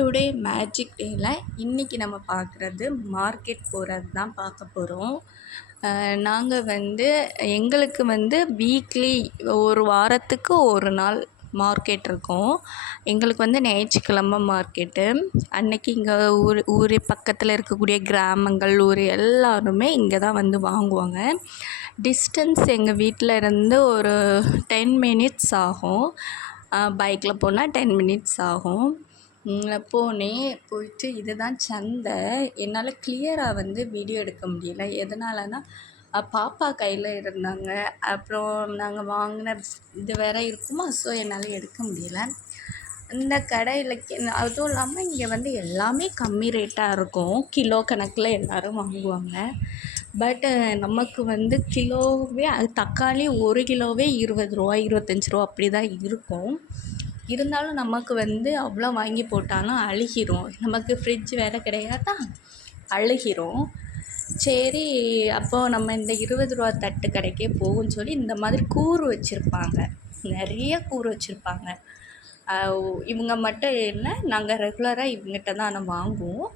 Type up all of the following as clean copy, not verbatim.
Today magic டேயில் இன்றைக்கி நம்ம பார்க்குறது மார்க்கெட் போகிறது தான் பார்க்க போகிறோம். நாங்கள் எங்களுக்கு வீக்லி ஒரு வாரத்துக்கு ஒரு நாள் மார்க்கெட் இருக்கும். எங்களுக்கு ஞாயிற்றுக்கிழமை மார்க்கெட்டு. அன்னைக்கு இங்கே ஊர் பக்கத்தில் இருக்கக்கூடிய கிராமங்கள் ஊர் எல்லாருமே இங்கே தான் வாங்குவாங்க. டிஸ்டன்ஸ் எங்கள் வீட்டில் இருந்து ஒரு 10 மினிட்ஸ் ஆகும். பைக்கில் போனால் 10 மினிட்ஸ் ஆகும். போயிட்டு இதுதான் சந்தை. என்னால் கிளியராக வீடியோ எடுக்க முடியல. எதனாலனா பாப்பா கையில் இருந்தாங்க. அப்புறம் நாங்கள் வாங்கின இது வேறு இருக்குமா, ஸோ என்னால் எடுக்க முடியல. இந்த கடையில் அதுவும் இல்லாமல் இங்கே எல்லாமே கம்மி ரேட்டாக இருக்கும். கிலோ கணக்கில் எல்லோரும் வாங்குவாங்க. பட்டு நமக்கு கிலோவே தக்காளி 1 கிலோவே 20 ரூபா 25 ரூபா அப்படி தான் இருக்கும். இருந்தாலும் நமக்கு அவ்வளோ வாங்கி போட்டாலும் அழுகிரும். நமக்கு ஃப்ரிட்ஜ் வேறு கிடையாதா, அழுகிரும். சரி, அப்போது நம்ம இந்த 20 ரூபா தட்டு கடைக்கே போகும்னு சொல்லி இந்த மாதிரி கூறு வச்சுருப்பாங்க. நிறைய கூறு வச்சுருப்பாங்க. இவங்க மட்டும் இல்லை, நாங்கள் ரெகுலராக இவங்ககிட்ட தான் ஆனால் வாங்குவோம்.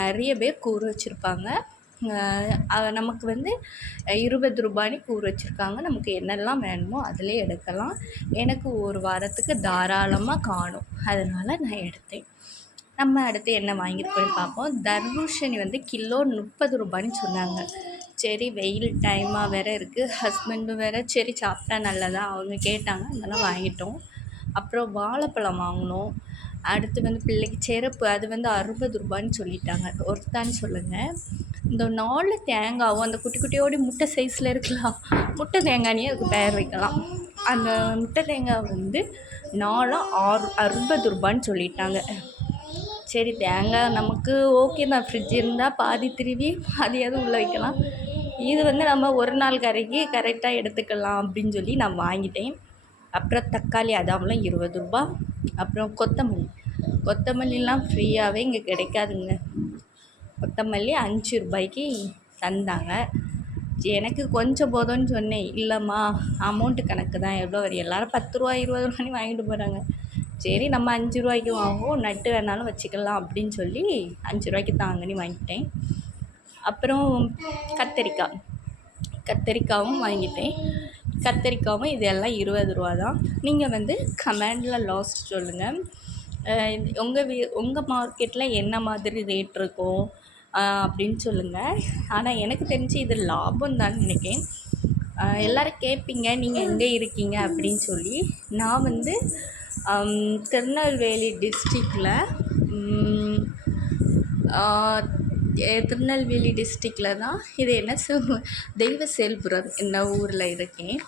நிறைய பேர் கூறு வச்சுருப்பாங்க. நமக்கு 20 ரூபாய்னு கூறு வச்சுருக்காங்க. நமக்கு என்னெல்லாம் வேணுமோ அதிலே எடுக்கலாம். எனக்கு ஒரு வாரத்துக்கு தாராளமாக காணும், அதனால் நான் எடுத்தேன். நம்ம அடுத்து என்ன வாங்கியிருக்கோன்னு பார்ப்போம். தர்பூசணி கிலோ 30 ரூபாய்னு சொன்னாங்க. சரி, வெயில் டைமாக வேறு இருக்குது. ஹஸ்பண்டும் வேறு சரி சாப்பிட்டா நல்லதா அவங்க கேட்டாங்க, அதெல்லாம் வாங்கிட்டோம். அப்புறம் வாழைப்பழம் வாங்கினோம். அடுத்து பிள்ளைக்கு செருப்பு, அது 60 ரூபாய்னு சொல்லிட்டாங்க. ஒருத்தான்னு சொல்லுங்கள். இந்த 4 தேங்காவும் அந்த குட்டி குட்டியோடு முட்டை சைஸில் இருக்கலாம், முட்டை தேங்காய்னே அதுக்கு பேர் வைக்கலாம். அந்த முட்டை தேங்காய் 4 60 ரூபான்னு சொல்லிட்டாங்க. சரி, தேங்காய் நமக்கு ஓகே தான். ஃப்ரிட்ஜ் இருந்தால் பாதி திருவி பாதியாவது உள்ளே வைக்கலாம். இது நம்ம ஒரு நாள் கரைக்கு கரெக்டாக எடுத்துக்கலாம் அப்படின்னு சொல்லி நான் வாங்கிட்டேன். அப்புறம் தக்காளி அதாமலாம் 20 ரூபா. அப்புறம் கொத்தமல்லிலாம் ஃப்ரீயாகவே இங்கே கிடைக்காதுங்க. கொத்தமல்லி 5 ரூபாய்க்கு தந்தாங்க. எனக்கு கொஞ்சம் போதும்னு சொன்னேன். இல்லைம்மா, அமௌண்ட்டு கணக்கு தான், எவ்வளோ வரும், எல்லோரும் 10 ரூபா 20 ரூபான்னு வாங்கிட்டு போகிறாங்க. சரி, நம்ம 5 ரூபாய்க்கு வாங்குவோம், நட்டு வேணாலும் வச்சுக்கலாம் அப்படின்னு சொல்லி 5 ரூபாய்க்கு தாங்கன்னு வாங்கிட்டேன். அப்புறம் கத்தரிக்காவும் வாங்கிட்டேன். கத்தரிக்காவும் இதெல்லாம் 20 ரூபா தான். நீங்கள் கமெண்டில் லாஸ்ட் சொல்லுங்கள். உங்கள் மார்க்கெட்டில் என்ன மாதிரி ரேட் இருக்கும் அப்படின்னு சொல்லுங்கள். ஆனால் எனக்கு தெரிஞ்சு இது லாபம் தான் நினைக்கிறேன். எல்லோரும் கேட்பீங்க நீங்கள் எங்கே இருக்கீங்க அப்படின்னு சொல்லி. நான் திருநெல்வேலி டிஸ்ட்ரிக்டில் தான். இது என்ன தெய்வசேல்புரம் என்ன ஊரில் இருக்கேன்.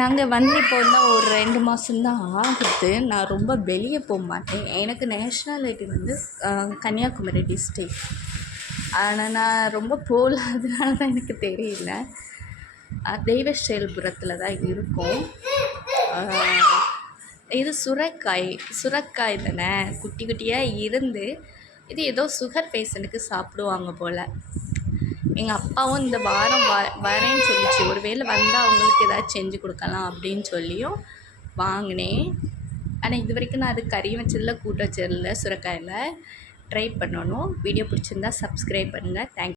நாங்கள் இப்போ ஒரு 2 மாதம்தான் ஆகுது. நான் ரொம்ப வெளியே போக மாட்டேன். எனக்கு நேஷ்னாலிட்டி கன்னியாகுமரி டிஸ்ட்ரிக். ஆனால் நான் ரொம்ப போகல, அதனால தான் எனக்கு தெரியல. தெய்வசேல்புரத்தில் தான் இருக்கும். இது சுரைக்காய் தானே, குட்டி குட்டியாக இருந்து. இது ஏதோ சுகர் பேஷண்ட்டுக்கு சாப்பிடுவாங்க போல். எங்கள் அப்பாவும் இந்த வாரம் வரேன்னு சொல்லிச்சு. ஒருவேளை வந்தால் அவங்களுக்கு ஏதாச்சும் செஞ்சு கொடுக்கலாம் அப்படின்னு சொல்லியும் வாங்கினேன். ஆனால் இது வரைக்கும் நான் அது கறி வச்சதில் கூட்டு வச்சதில்லை. சுரைக்காயில் ட்ரை பண்ணணும். வீடியோ பிடிச்சிருந்தா சப்ஸ்கிரைப் பண்ணுங்கள். தேங்க்யூ.